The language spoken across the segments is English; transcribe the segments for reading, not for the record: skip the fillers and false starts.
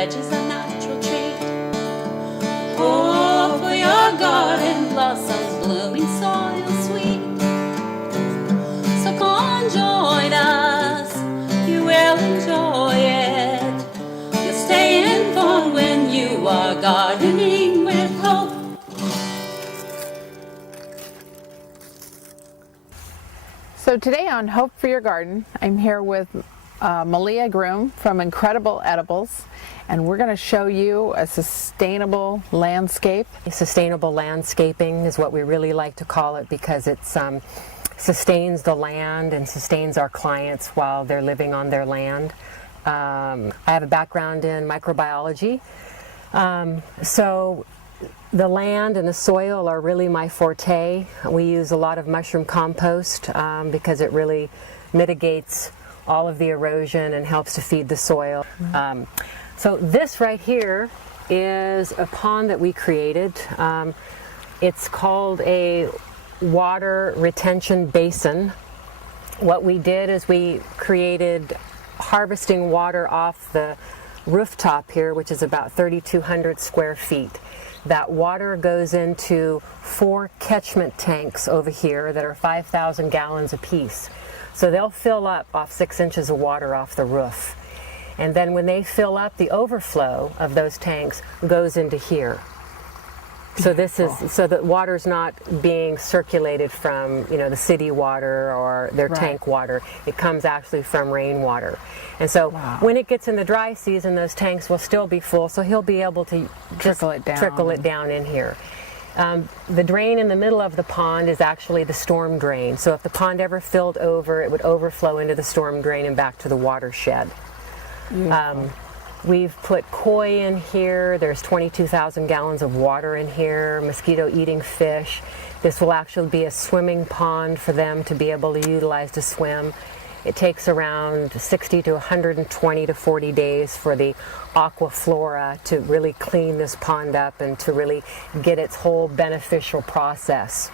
veggies a natural treat. Hope for your garden blossoms, blooming soil sweet. So come join us, you will enjoy it. You'll stay informed when you are gardening with hope. So today on Hope for Your Garden, I'm here with Malia Groom from Incredible Edibles, and we're going to show you a sustainable landscape. Sustainable landscaping is what we really like to call it, because it sustains the land and sustains our clients while they're living on their land. I have a background in microbiology, so the land and the soil are really my forte. We use a lot of mushroom compost because it really mitigates all of the erosion and helps to feed the soil. So this right here is a pond that we created. It's called a water retention basin. What we did is we created harvesting water off the rooftop here, which is about 3,200 square feet. That water goes into 4 catchment tanks over here that are 5,000 gallons apiece. So they'll fill up off 6 inches of water off the roof. And then when they fill up, the overflow of those tanks goes into here. So this is, so that water's not being circulated from, you know, the city water or their tank water. It comes actually from rainwater. And so when it gets in the dry season, those tanks will still be full, so he'll be able to just trickle it down in here. The drain in the middle of the pond is actually the storm drain. So if the pond ever filled over, it would overflow into the storm drain and back to the watershed. We've put koi in here. There's 22,000 gallons of water in here, mosquito-eating fish. This will actually be a swimming pond for them to be able to utilize to swim. It takes around 60 to 120 to 40 days for the aquaflora to really clean this pond up and to really get its whole beneficial process,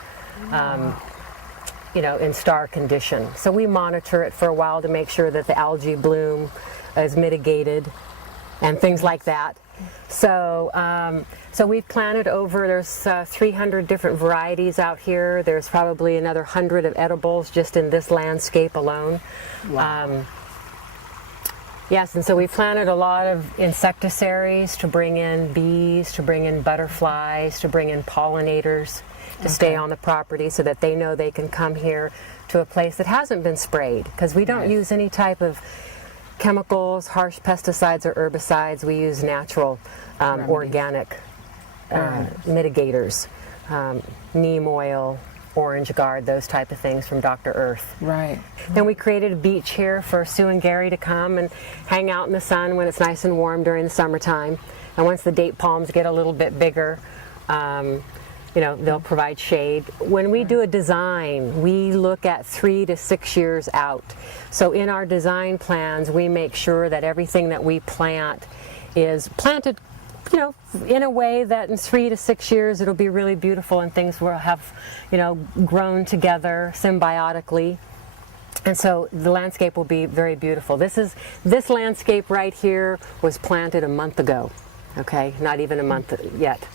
you know, in star condition. So we monitor it for a while to make sure that the algae bloom is mitigated and things like that. So, so we've planted over, there's 300 different varieties out here. There's probably another 100 of edibles just in this landscape alone. Yes, and so we planted a lot of insectaceries to bring in bees, to bring in butterflies, to bring in pollinators, to stay on the property so that they know they can come here to a place that hasn't been sprayed, because we don't use any type of chemicals, harsh pesticides or herbicides. We use natural organic mitigators, neem oil, orange guard, those type of things from Dr. Earth. Then we created a beach here for Sue and Gary to come and hang out in the sun when it's nice and warm during the summertime. And once the date palms get a little bit bigger, you know, they'll provide shade. When we do a design, we look at 3 to 6 years out. So in our design plans, we make sure that everything that we plant is planted, you know, in a way that in 3 to 6 years it'll be really beautiful and things will have, you know, grown together symbiotically. And so the landscape will be very beautiful. This landscape right here was planted a month ago. Okay, not even a month yet.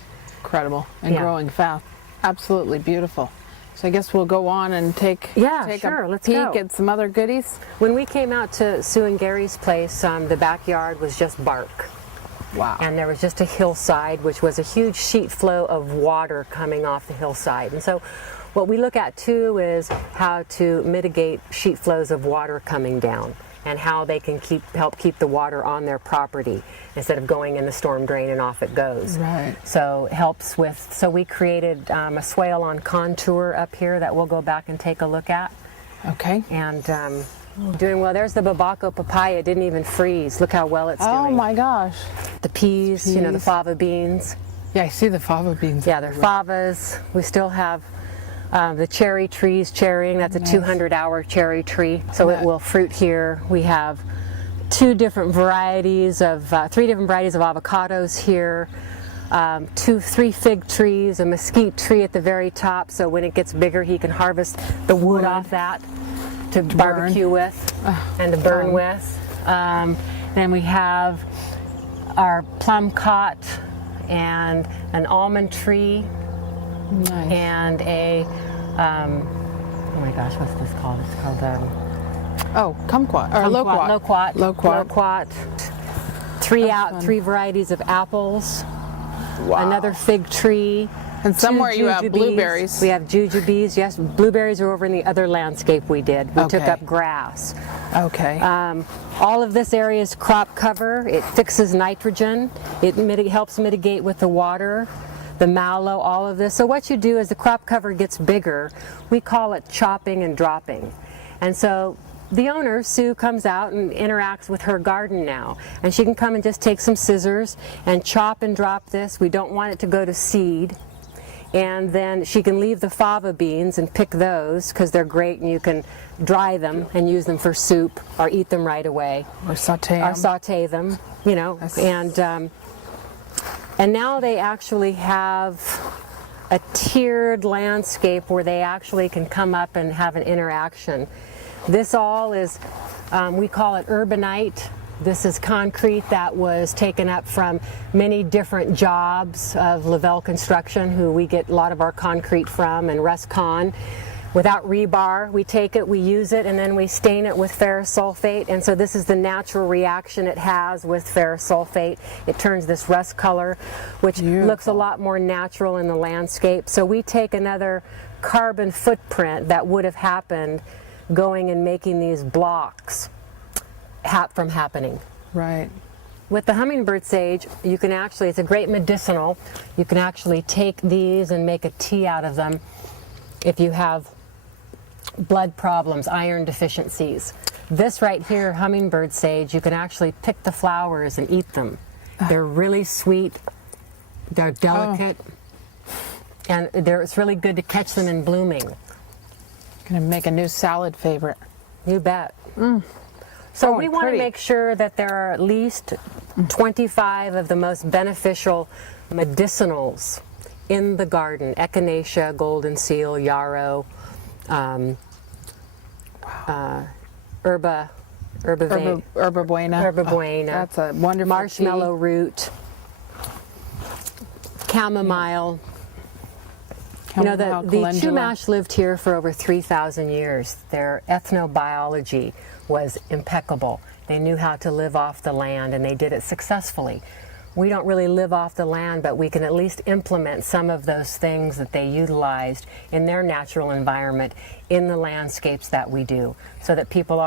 Incredible, and growing fast. Absolutely beautiful. So I guess we'll go on and take a peek at some other goodies. When we came out to Sue and Gary's place, the backyard was just bark. And there was just a hillside, which was a huge sheet flow of water coming off the hillside. And so what we look at too is how to mitigate sheet flows of water coming down, and how they can help keep the water on their property instead of going in the storm drain and off it goes. So it helps with, so we created a swale on contour up here that we'll go back and take a look at. And doing well. There's the Babaco papaya. It didn't even freeze. Look how well it's doing. Oh my gosh. The peas, you know, the fava beans. Yeah, I see the fava beans. Yeah, they're favas. We still have the cherry trees cherrying. That's a 200-hour cherry tree, so it will fruit here. We have 3 different varieties of avocados here, 3 fig trees, a mesquite tree at the very top, so when it gets bigger he can harvest the wood off that to barbecue with and to burn with. Then we have our plum cot and an almond tree. Nice. And a, oh my gosh, what's this called? It's called oh, kumquat or loquat. Loquat. Three varieties of apples. Wow. Another fig tree. And somewhere you have jujubes. blueberries. We have jujubes. Yes, blueberries are over in the other landscape we did. We took Okay. up grass. Okay. All of this area is crop cover. It fixes nitrogen. It helps mitigate with the water, the mallow, all of this. So what you do as the crop cover gets bigger, we call it chopping and dropping. And so the owner, Sue, comes out and interacts with her garden now. And she can come and just take some scissors and chop and drop this. We don't want it to go to seed. And then she can leave the fava beans and pick those because they're great and you can dry them and use them for soup or eat them right away. Or saute Or saute them, you know. And now they actually have a tiered landscape where they actually can come up and have an interaction. This all is, we call it urbanite. This is concrete that was taken up from many different jobs of Lavelle Construction, who we get a lot of our concrete from, and Ruscon. Without rebar, we take it, we use it, and then we stain it with ferrous sulfate. And so this is the natural reaction it has with ferrous sulfate. It turns this rust color, which looks a lot more natural in the landscape. So we take another carbon footprint that would have happened going and making these blocks from happening. Right. With the hummingbird sage, you can actually, it's a great medicinal. You can actually take these and make a tea out of them if you have blood problems, iron deficiencies. This right here, hummingbird sage, you can actually pick the flowers and eat them. They're really sweet, they're delicate, and it's really good to catch them in blooming. Gonna make a new salad favorite. You bet. So we want to make sure that there are at least 25 of the most beneficial medicinals in the garden. Echinacea, golden seal, yarrow, herba buena. That's a wonderful marshmallow tea. root, chamomile. You know, the Chumash lived here for over 3,000 years. Their ethnobiology was impeccable. They knew how to live off the land, and they did it successfully. We don't really live off the land, but we can at least implement some of those things that they utilized in their natural environment in the landscapes that we do, so that people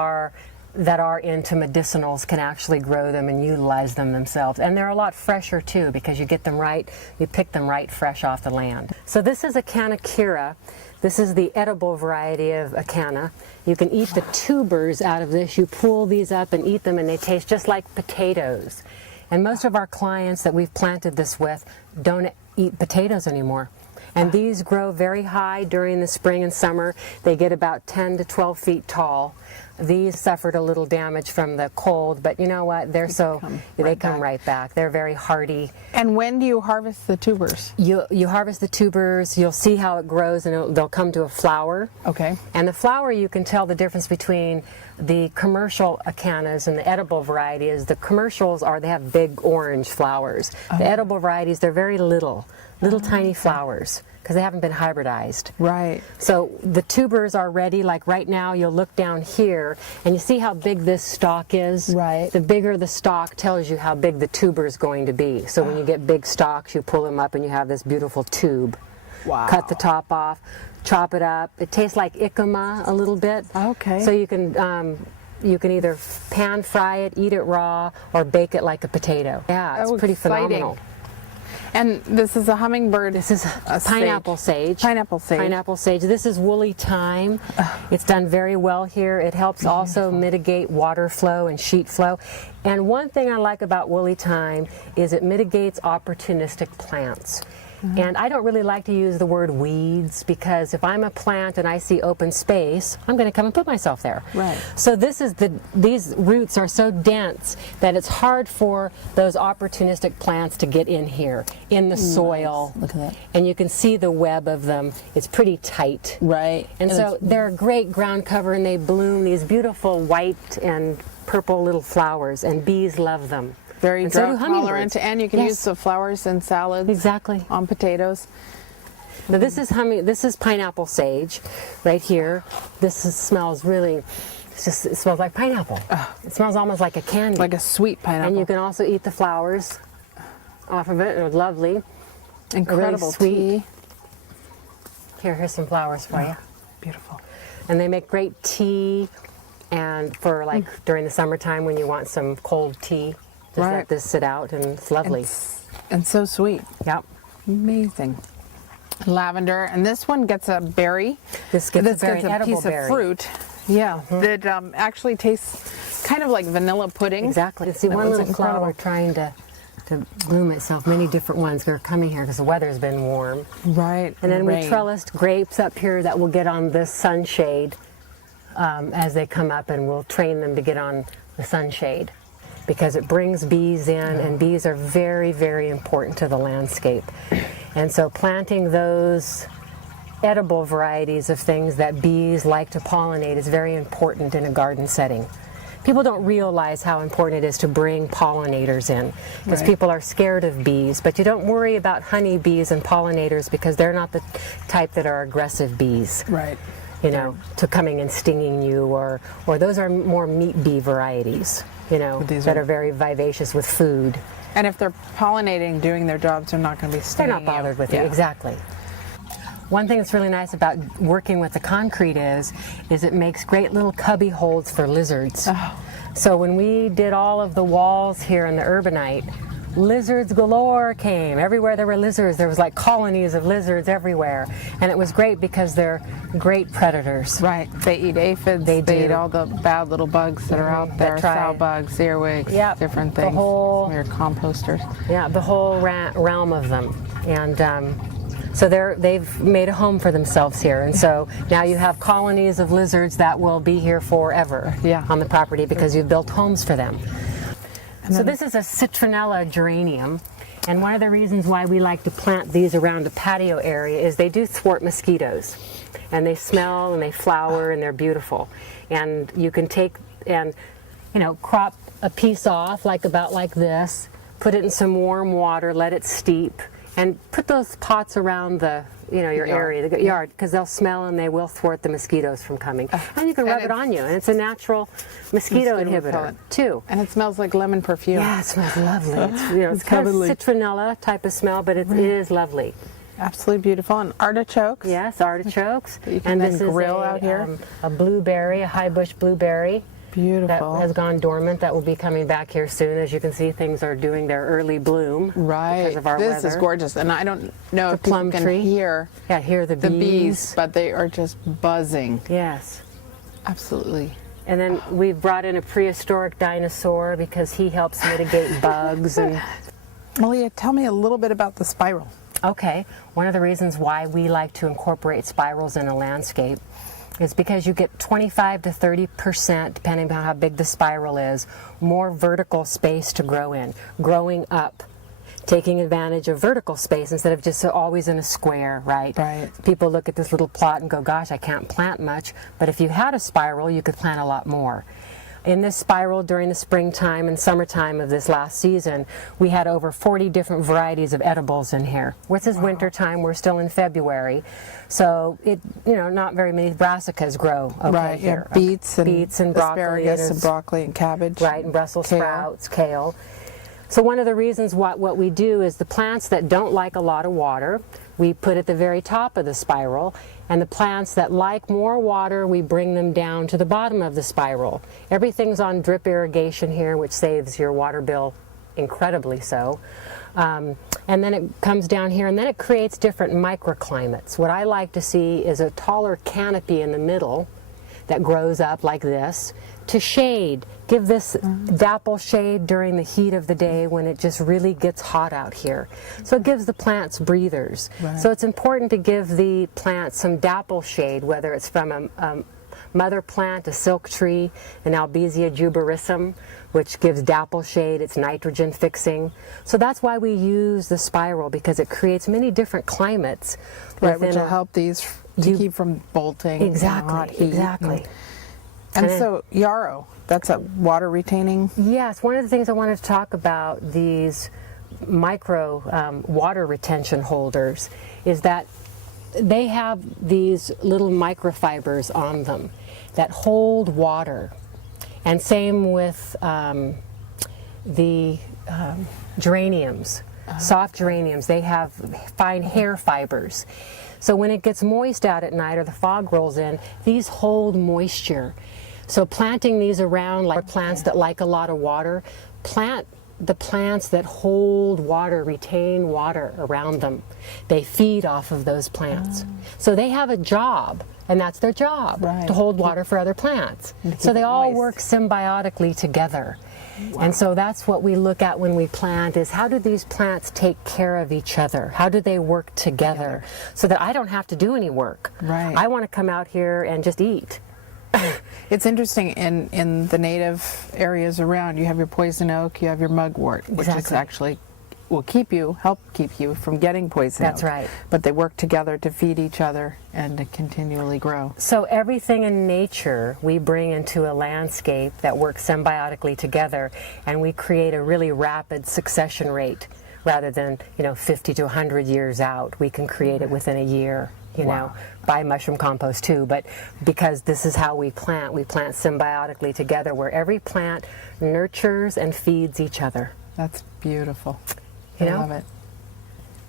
that are into medicinals can actually grow them and utilize them themselves. And they're a lot fresher too, because you get them right, you pick them right fresh off the land. So this is Acana Kira. This is the edible variety of Acana. You can eat the tubers out of this. You pull these up and eat them, and they taste just like potatoes. And most of our clients that we've planted this with don't eat potatoes anymore. And these grow very high during the spring and summer. They get about 10 to 12 feet tall. These suffered a little damage from the cold, but you know what? They come right back. They're very hardy. And when do you harvest the tubers? You harvest the tubers, you'll see how it grows, and they'll come to a flower. Okay. And the flower, you can tell the difference between the commercial Acanas and the edible varieties. The commercials they have big orange flowers. The edible varieties, they're very little tiny flowers, because they haven't been hybridized. Right. So the tubers are ready. Like right now, you'll look down here and you see how big this stalk is. Right. The bigger the stalk tells you how big the tuber is going to be. So when you get big stalks, you pull them up and you have this beautiful tube. Wow. Cut the top off, chop it up. It tastes like ikama a little bit. Okay. So you can either pan fry it, eat it raw, or bake it like a potato. Yeah, it's pretty phenomenal. And this is a hummingbird. This is a pineapple sage. Pineapple sage. Pineapple sage. This is woolly thyme. It's done very well here. It helps also mitigate water flow and sheet flow. And one thing I like about woolly thyme is it mitigates opportunistic plants. And I don't really like to use the word weeds, because if I'm a plant and I see open space, I'm going to come and put myself there. Right. So these roots are so dense that it's hard for those opportunistic plants to get in here, in the soil. Look at that. And you can see the web of them. It's pretty tight. Right. And so they're a great ground cover, and they bloom these beautiful white and purple little flowers, and bees love them. very And so do drought hummingbirds. tolerant, and you can Yes. use the flowers in salads. Exactly. On potatoes. Now this is pineapple sage, right here. Smells really. It smells like pineapple. It smells almost like a candy. Like a sweet pineapple. And you can also eat the flowers off of it. They're lovely. Incredible sweet. tea. Here's some flowers for you. Beautiful. And they make great tea, and for like during the summertime when you want some cold tea, just Right. let this sit out, and it's lovely. And so sweet. Yep. Amazing. Lavender, and this one gets a berry. This gets This a very gets a edible piece berry. of fruit. Yeah, that actually tastes kind of like vanilla pudding. Exactly. See That one was little flower incredible. trying to bloom itself. Many different ones are coming here because the weather's been warm. Right. And then we rain. trellised grapes up here that will get on this sunshade as they come up, and we'll train them to get on the sunshade because it brings bees in, and bees are very, very important to the landscape. And so planting those edible varieties of things that bees like to pollinate is very important in a garden setting. People don't realize how important it is to bring pollinators in because Right. people are scared of bees, but you don't worry about honey bees and pollinators because they're not the type that are aggressive bees, Right. you know, to coming and stinging you, or those are more meat bee varieties, you know, These that are- are very vivacious with food. And if they're pollinating, doing their jobs, they're not going to be They're stinging not bothered with you. it, exactly. One thing that's really nice about working with the concrete is it makes great little cubby holes for lizards. Oh. So when we did all of the walls here in the urbanite, lizards galore came. Everywhere there were lizards, there was like colonies of lizards everywhere. And it was great because they're great predators. Right. They eat aphids. They eat do. all the bad little bugs that are out there. try- Sow bugs, earwigs, Yep, different the things. whole- Your composters. Yeah, the whole realm of them. And so they've made a home for themselves here. And so now you have colonies of lizards that will be here forever Yeah. on the property because you've built homes for them. So this is a citronella geranium. And one of the reasons why we like to plant these around a patio area is they do thwart mosquitoes. And they smell and they flower and they're beautiful. And you can take and, you know, crop a piece off about like this, put it in some warm water, let it steep, and put those pots around your Yard. area, the yard, because they'll smell and they will thwart the mosquitoes from coming. And you can rub it on you, and it's a natural mosquito inhibitor repellent. too. And it smells like lemon perfume. Yeah, it smells lovely. It's It's kind heavenly. of citronella type of smell, but it is lovely. Absolutely beautiful. And artichokes. Yes, artichokes. That you can And then this is grill out here. a blueberry, a high bush blueberry. That Beautiful. has gone dormant. That will be coming back here soon. As you can see, things are doing their early bloom Right. because of our This weather. is gorgeous. And I don't know The if people plum can tree. hear Yeah, here the the bees, but they are just buzzing. Yes. Absolutely. And then we've brought in a prehistoric dinosaur because he helps mitigate bugs. And Malia, tell me a little bit about the spiral. okay, one of the reasons why we like to incorporate spirals in a landscape is because you get 25 to 30%, depending on how big the spiral is, more vertical space to grow in, growing up, taking advantage of vertical space instead of just always in a square, right? Right. People look at this little plot and go, gosh, I can't plant much, but if you had a spiral, you could plant a lot more. In this spiral during the springtime and summertime of this last season, we had over 40 different varieties of edibles in here. This is winter time, we're still in February. So not very many brassicas grow Right. here. Yeah. Beets and broccoli. asparagus and broccoli and cabbage. Right, and Brussels Kale. sprouts, kale. So one of the reasons what we do is the plants that don't like a lot of water, we put at the very top of the spiral, and the plants that like more water, we bring them down to the bottom of the spiral. Everything's on drip irrigation here, which saves your water bill incredibly so. And then it comes down here, and then it creates different microclimates. What I like to see is a taller canopy in the middle that grows up like this to shade. Give this dapple shade during the heat of the day when it just really gets hot out here. So it gives the plants breathers. Right. So it's important to give the plants some dapple shade, whether it's from a mother plant, a silk tree, an Albizia juberissum, which gives dapple shade, it's nitrogen fixing. So that's why we use the spiral, because it creates many different climates. Right, which within will help these to keep from bolting. and hot Exactly, heat. exactly. And so yarrow, that's a water retaining? Yes, one of the things I wanted to talk about, these micro water retention holders, is that they have these little microfibers on them that hold water. And same with the geraniums, soft geraniums, they have fine hair fibers. So when it gets moist out at night or the fog rolls in, these hold moisture. So planting these around, like plants that like a lot of water, plant the plants that hold water, retain water around them. They feed off of those plants. So they have a job, and that's their job, to hold water for other plants. So they all work symbiotically together. And so that's what we look at when we plant, is how do these plants take care of each other? How do they work together? So that I don't have to do any work. I want to come out here and just eat. It's interesting, in the native areas around, you have your poison oak, you have your mugwort, which is actually will help keep you from getting poison oak. That's right. But they work together to feed each other and to continually grow. So everything in nature we bring into a landscape that works symbiotically together, and we create a really rapid succession rate. Rather than 50 to 100 years out, we can create it within a year. By mushroom compost too, but because this is how we plant symbiotically together, where every plant nurtures and feeds each other. That's beautiful. I love it.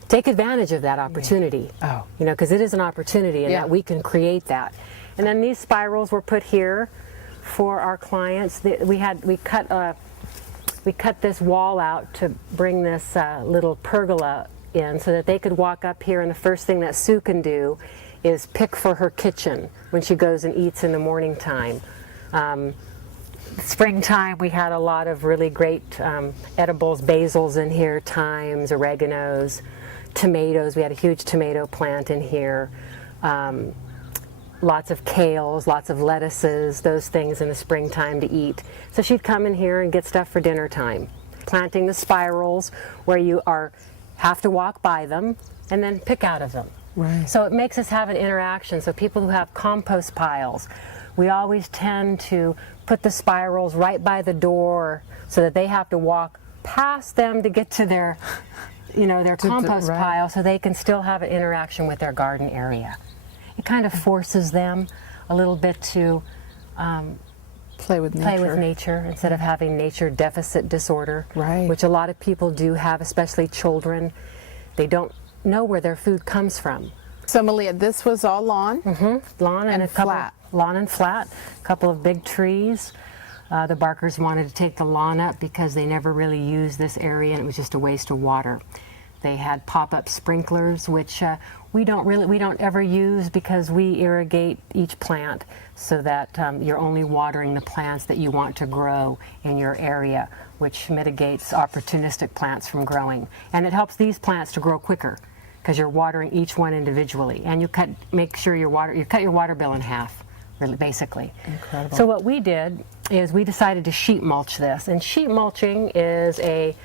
Take advantage of that opportunity. Because it is an opportunity, and that we can create that. And then these spirals were put here for our clients. We cut this wall out to bring this little pergola in so that they could walk up here, and the first thing that Sue can do is pick for her kitchen when she goes and eats in the morning time. Springtime, we had a lot of really great edibles, basils in here, thymes, oreganos, tomatoes. We had a huge tomato plant in here. Lots of kales, lots of lettuces, those things in the springtime to eat. So she'd come in here and get stuff for dinner time. Planting the spirals where you have to walk by them and then pick out of them. So it makes us have an interaction. So people who have compost piles, we always tend to put the spirals right by the door so that they have to walk past them to get to their, their compost pile, so they can still have an interaction with their garden area. It kind of forces them a little bit to play with nature instead of having nature deficit disorder, which a lot of people do have, especially children. They don't know where their food comes from. So Malia, this was all lawn? Lawn and flat. Lawn and flat, a couple of big trees. The Barkers wanted to take the lawn up because they never really used this area, and it was just a waste of water. They had pop-up sprinklers, which we don't ever use because we irrigate each plant so that you're only watering the plants that you want to grow in your area, which mitigates opportunistic plants from growing. And it helps these plants to grow quicker because you're watering each one individually, and you cut your water bill in half, really, basically. Incredible. So what we did is we decided to sheet mulch this, and sheet mulching is a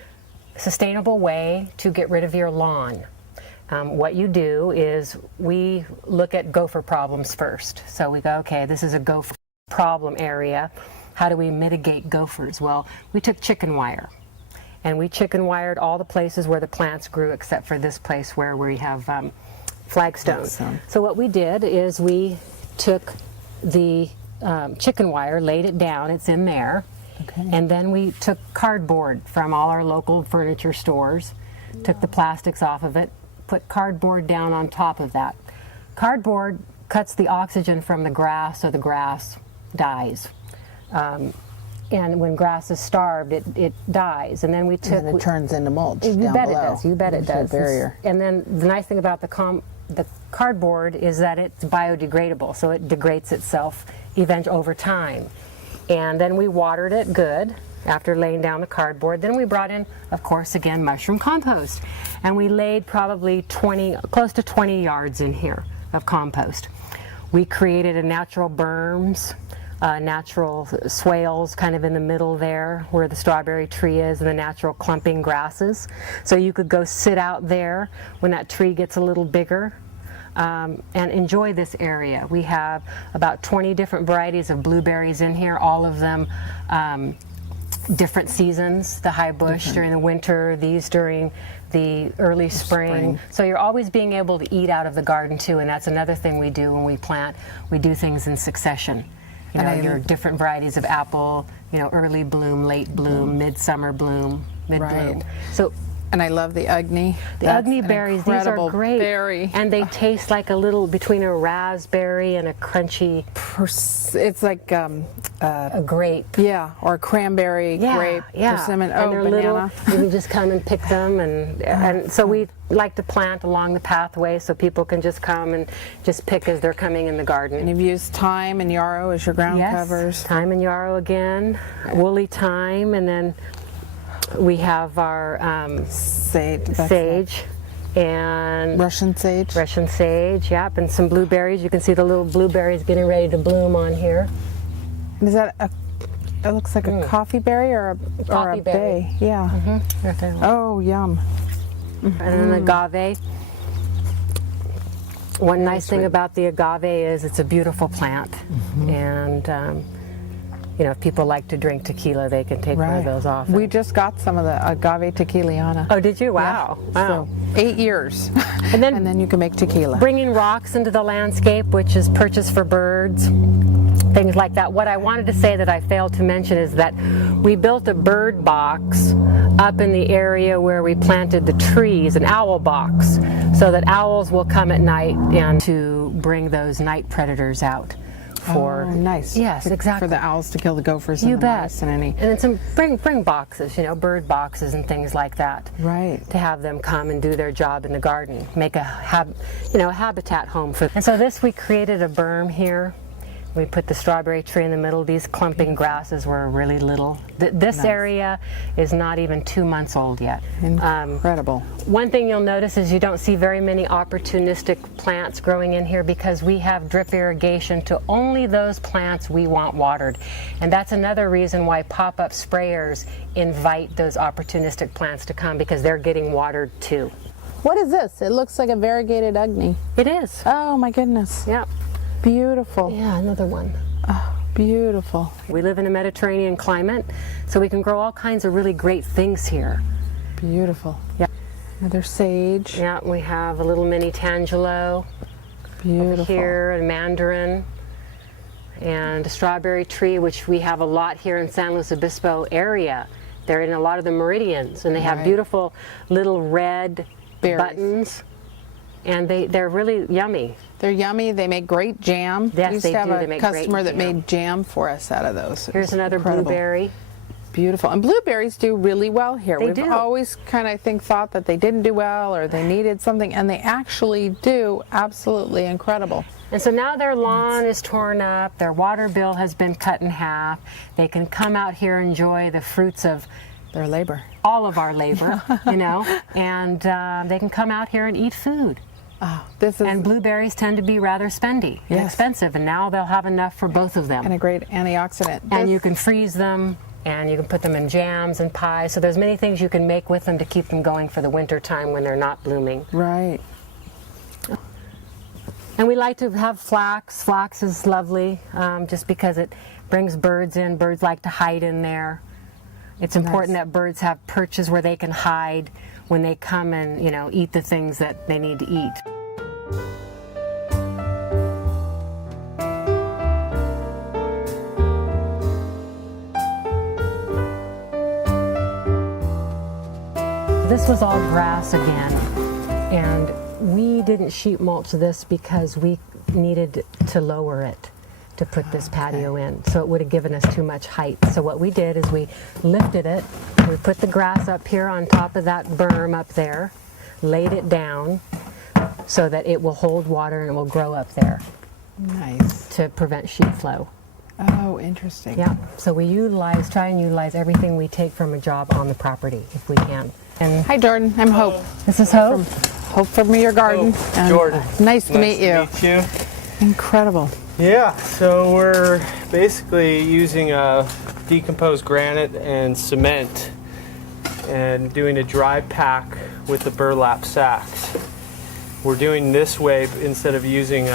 sustainable way to get rid of your lawn. What you do is we look at gopher problems first. So we go, okay, this is a gopher problem area. How do we mitigate gophers? Well, we took chicken wire, and we chicken wired all the places where the plants grew except for this place where we have flagstones. So what we did is we took the chicken wire, laid it down, it's in there, and then we took cardboard from all our local furniture stores, took the plastics off of it, put cardboard down on top of that. Cardboard cuts the oxygen from the grass, so the grass dies. And when grass is starved, it dies. And then we took... And it turns into mulch down You bet below. it does. You bet it does. Barrier. And then the nice thing about the cardboard is that it's biodegradable, so it degrades itself over time. And then we watered it good after laying down the cardboard. Then we brought in, of course, again, mushroom compost. And we laid probably close to 20 yards in here of compost. We created a natural berms, natural swales kind of in the middle there where the strawberry tree is, and the natural clumping grasses. So you could go sit out there when that tree gets a little bigger. and enjoy this area. We have about 20 different varieties of blueberries in here, all of them different seasons. The high bush during the winter, these during the early spring. So you're always being able to eat out of the garden too, and that's another thing we do when we plant. We do things in succession. You know, your different varieties of apple, you know, early bloom, late bloom, midsummer bloom, mid-bloom. So, and I love the ugni. The ugni berries, these are great. Berry. And they taste like a little, between a raspberry and a crunchy. It's like a grape. Yeah, or cranberry, grape, persimmon, and they're banana. Little, you can just come and pick them, and so we like to plant along the pathway so people can just come and just pick as they're coming in the garden. And you've used thyme and yarrow as your ground covers. Thyme and yarrow again, woolly thyme, and then we have our sage and Russian sage. Yep, and some blueberries. You can see the little blueberries getting ready to bloom on here. Is that it looks like a coffee berry or a bay? Yeah. Oh, yum. And then agave. One nice thing about the agave is it's a beautiful plant, and you know, if people like to drink tequila, they can take one of those off. We just got some of the agave tequiliana. Oh, did you? Wow. Yeah. So 8 years. And then, and then you can make tequila. Bringing rocks into the landscape, which is purchased for birds, things like that. What I wanted to say that I failed to mention is that we built a bird box up in the area where we planted the trees, an owl box, so that owls will come at night and to bring those night predators out. Nice. Yes, exactly. For the owls to kill the gophers and you the bet. mice and any. And then some bring boxes, you know, bird boxes and things like that. Right. To have them come and do their job in the garden, make a habitat home for them. And so this, we created a berm here. We put the strawberry tree in the middle. These clumping grasses were really little. This area is not even 2 months old yet. Incredible. One thing you'll notice is you don't see very many opportunistic plants growing in here because we have drip irrigation to only those plants we want watered. And that's another reason why pop-up sprayers invite those opportunistic plants to come, because they're getting watered too. What is this? It looks like a variegated ugni. It is. Oh my goodness. Yeah. Beautiful. Yeah, another one. Oh, beautiful. We live in a Mediterranean climate, so we can grow all kinds of really great things here. Beautiful. Yeah. Another sage. Yeah, we have a little mini tangelo. Beautiful. Over here, a mandarin, and a strawberry tree, which we have a lot here in San Luis Obispo area. They're in a lot of the meridians, and they have beautiful little red buttons, and they're really yummy. They're yummy. They make great jam. Yes, we used they to have do. a They make customer great that jam. made jam for us out of those. Here's another blueberry. Beautiful. And blueberries do really well here. They We've do. always kind of thought that they didn't do well or they needed something, and they actually do absolutely incredible. And so now their lawn is torn up, their water bill has been cut in half. They can come out here and enjoy the fruits of their labor. All of our labor, you know, and they can come out here and eat food. Oh, and blueberries tend to be rather spendy and expensive, and now they'll have enough for both of them. And a great antioxidant. And you can freeze them, and you can put them in jams and pies. So there's many things you can make with them to keep them going for the winter time when they're not blooming. Right. And we like to have flax. Flax is lovely, just because it brings birds in. Birds like to hide in there. It's important that birds have perches where they can hide when they come and, you know, eat the things that they need to eat. This was all grass again, and we didn't sheet mulch this because we needed to lower it to put this patio in, so it would have given us too much height. So what we did is we lifted it, we put the grass up here on top of that berm up there, laid it down so that it will hold water and it will grow up there. Nice. To prevent sheet flow. Oh, interesting. Yeah, so we try and utilize everything we take from a job on the property if we can. And hi Jordan, I'm Hope. This is Hope. Hope from your garden. Jordan. Nice to meet you. Nice to meet you. Incredible. Yeah, so we're basically using decomposed granite and cement and doing a dry pack with the burlap sacks. we're doing this way instead of using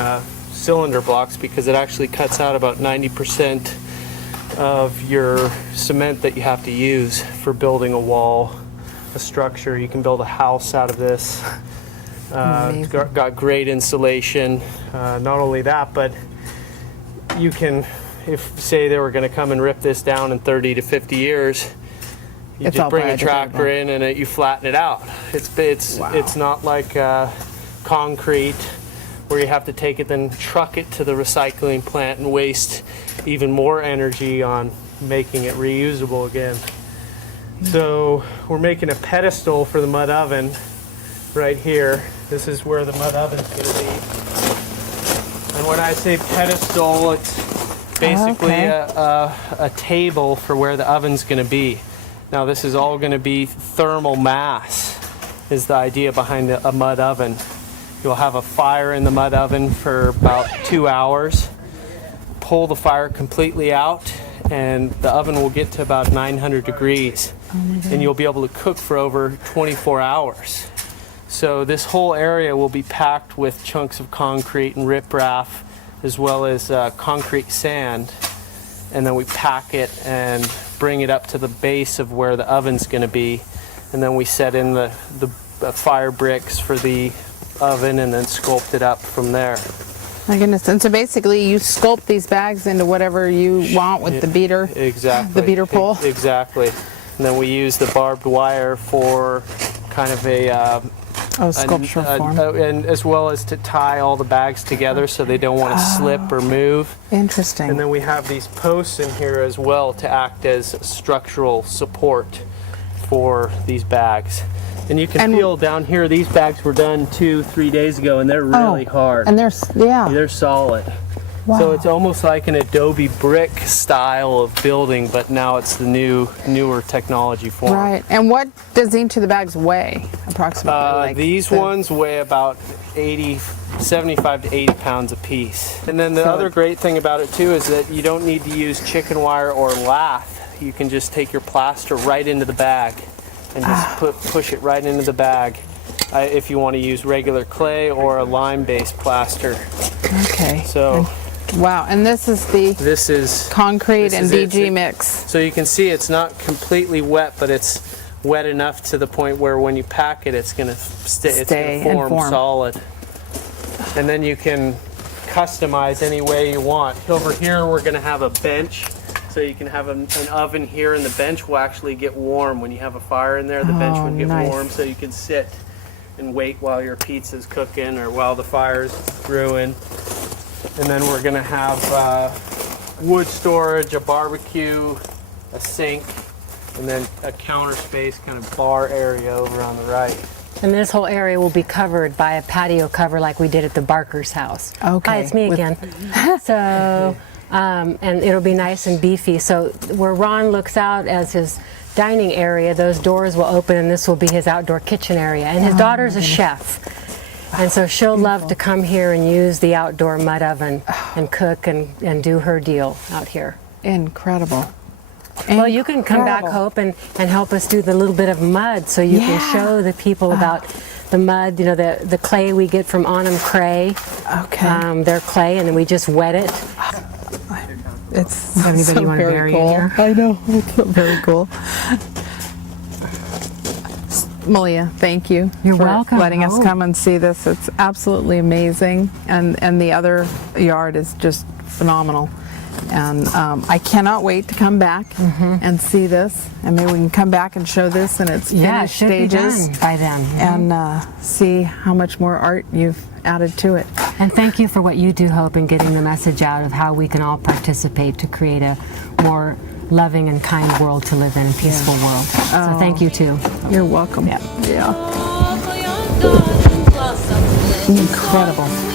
cylinder blocks because it actually cuts out about 90% of your cement that you have to use for building a wall, a structure. You can build a house out of this. It's got great insulation. Not only that, but you can, if say they were going to come and rip this down in 30 to 50 years, you just bring a tractor in and you flatten it out. It's not like concrete where you have to take it then truck it to the recycling plant and waste even more energy on making it reusable again. So we're making a pedestal for the mud oven right here. This is where the mud oven's going to be. And when I say pedestal, it's basically a table for where the oven's going to be. Now this is all going to be thermal mass is the idea behind a mud oven. You'll have a fire in the mud oven for about 2 hours. Pull the fire completely out and the oven will get to about 900 degrees. And you'll be able to cook for over 24 hours. So this whole area will be packed with chunks of concrete and riprap as well as concrete sand. And then we pack it and bring it up to the base of where the oven's going to be. And then we set in the fire bricks for the oven and then sculpt it up from there. My goodness. And so basically you sculpt these bags into whatever you want with the beater. Exactly. The beater pole. Exactly. And then we use the barbed wire for kind of a sculptural form. And as well as to tie all the bags together so they don't want to slip or move. Interesting. And then we have these posts in here as well to act as structural support for these bags. And you can feel down here, these bags were done 2-3 days ago and they're really hard. And they're solid. Wow. So it's almost like an Adobe brick style of building, but now it's the newer technology form. Right. And what does each of the bags weigh approximately? These ones weigh about 75 to 80 pounds a piece. And then the other great thing about it too is that you don't need to use chicken wire or lath. You can just take your plaster right into the bag and just push it right into the bag. If you want to use regular clay or a lime-based plaster. Okay. So. Wow, and this is concrete and DG mix. So you can see it's not completely wet, but it's wet enough to the point where when you pack it, it's going to stay and form solid. And then you can customize any way you want. Over here, we're going to have a bench. So you can have an oven here, and the bench will actually get warm. When you have a fire in there, the bench would get warm, so you can sit and wait while your pizza's cooking or while the fire's brewing. And then we're going to have wood storage, a barbecue, a sink, and then a counter space kind of bar area over on the right. And this whole area will be covered by a patio cover like we did at the Barker's house. Okay. Hi, it's me again. So, and it'll be nice and beefy. So where Ron looks out as his dining area, those doors will open and this will be his outdoor kitchen area. And his daughter's a chef. And so she'll love to come here and use the outdoor mud oven and cook and do her deal out here. Incredible. Well, you can come back, Hope, and help us do the little bit of mud so you can show the people about the mud, you know, the clay we get from Onum Cray. Okay. Their clay, and then we just wet it. It's so very cool. I know. It's so very cool. Malia, thank you You're for welcome. letting us come and see this. It's absolutely amazing, and the other yard is just phenomenal. And I cannot wait to come back and see this, and maybe we can come back and show this in its finished stages be done by then, and see how much more art you've added to it. And thank you for what you do, Hope, in getting the message out of how we can all participate to create a more loving and kind world to live in, a peaceful world. So thank you too. You're welcome. Yeah. Incredible.